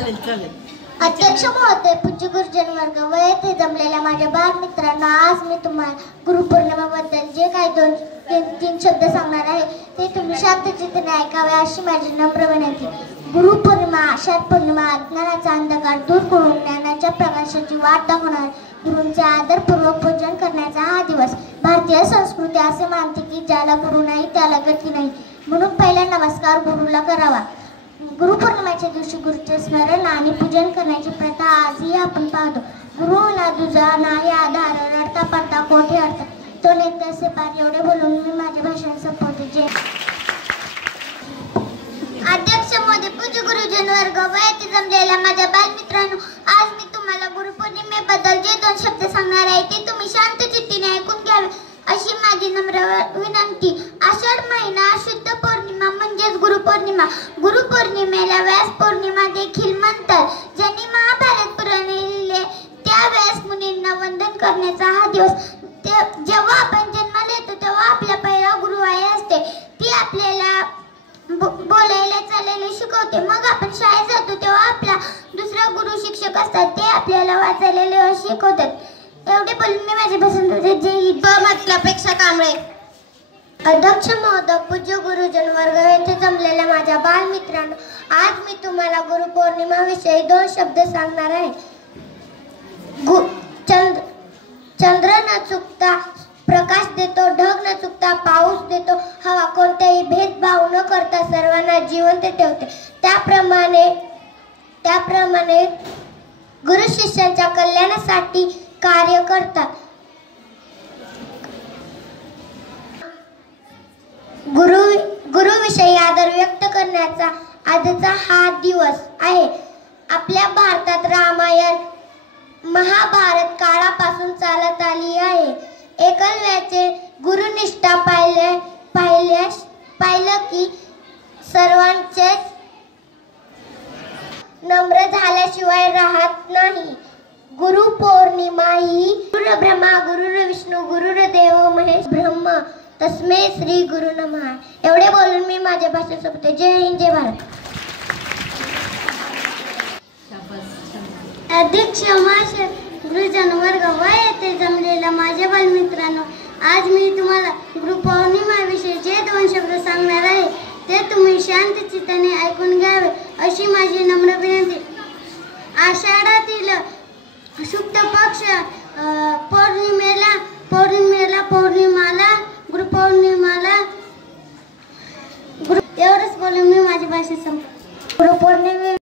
अध्यक्ष महोदय, पूज्य गुरुजन वर्ग व येथे जमलेल्या माझ्या बालमित्रांना आज मी तुम्हाला गुरुपौर्णिमेबद्दल जे काही तीन शब्द सांगणार आहे ते तुम्ही शांतचित्ताने ऐकावे अशी माझी नम्र विनंती। गुरुपौर्णिमा आषाढ पौर्णिमा अज्ञानाचा अंधकार दूर करून ज्ञानाच्या प्रकाशाची वाट दाखवणार गुरूंचे आदरपूर्वक पूजन करण्याचा हा दिवस। भारतीय संस्कृती असे मानते की ज्याला गुरु नाही त्याला गती नाही, म्हणून पहिला नमस्कार गुरुला करावा। गुरुपौर्णिमेच्या दिवशी गुरुचे स्मरण आणि पूजन करण्याची प्रथा आजही आपण पाहतो। गुरु ना दुजा नाही आधार, रडता पडता कोठे अर्थ, तो नेते असे पार। एवढे बोलून मी माझे भाषण संपवते। जय अध्यक्ष महोदय, पूज्य गुरुजन वर्ग व येथे जमलेल्या माझ्या बालमित्रांनो, आज मी तुम्हाला गुरुपौर्णिमेबद्दल जे दोन शब्द सांगणार आहे ते तुम्ही शांतचित्ताने ऐकून घ्यावे अशी माझी नम्र विनंती। आषाढ महिना शुद्ध पौर्णिमा म्हणजेच गुरुपौर्णिमा। गुरुपौर्णिमेला व्यास पौर्णिमा देखील म्हणतात। ज्यांनी महाभारत पुराणे लिहिले त्या व्यास मुनींना वंदन करण्याचा हा दिवस। जेव्हा आपण जन्माला येतो तेव्हा आपला पहिला गुरु आई असते। ती आपल्याला बोलायला चालायला शिकवते। मग आपण शाळेत जातो तेव्हा आपला दुसरा गुरु शिक्षक असतात, ते आपल्याला वाचायला शिकवतात। एवढे बोलून मी माझे भाषण म्हटल्यापेक्षा कांबळे। अध्यक्ष महोदय, पूज्य गुरुजन वर्ग येथे जमलेल्या माझ्या बालमित्रांनो, आज मी तुम्हाला गुरुपौर्णिमा विषयी दोन शब्द सांगणार आहे। चंद्र न चुकता प्रकाश देतो, ढग न चुकता पाऊस देतो, हवा कोणत्याही भेदभाव न करता सर्वांना जिवंत ठेवते। त्याप्रमाणे गुरु शिष्यांच्या कल्याणासाठी कार्य करतात। गुरुविषयी आदर व्यक्त करण्याचा आजचा हा दिवस आहे। आपल्या भारतात रामायण महाभारत काळापासून चालत आली आहे। एकलव्याचे गुरुनिष्ठा पाहिलं की सर्वांचेच नम्र झाल्याशिवाय राहत नाही। गुरुपौर्णिमा ही गुरुर्ब्रह्मा गुरुर्विष्णू गुरुर्देव महेश ब्रह्म तस्मै श्री गुरु नमः। एवढे बोलून मी माझे भाषण संपवते। जय हिंद, जय भारत। अध्यक्ष महाशय, गुरुजन वर्ग व येथे जमलेल्या माझ्या बालमित्रांनो, आज मी तुम्हाला गुरुपौर्णिमेविषयी जे दोन शब्द सांगणार आहे ते तुम्ही शांतचित्ताने ऐकून घ्यावे अशी माझी नम्र विनंती। आषाढातील शुक्ल पक्ष गुरुपौर्णिमाला एवढंच बोलून मी माझी भाषण संपवते। गुरुपौर्णिमे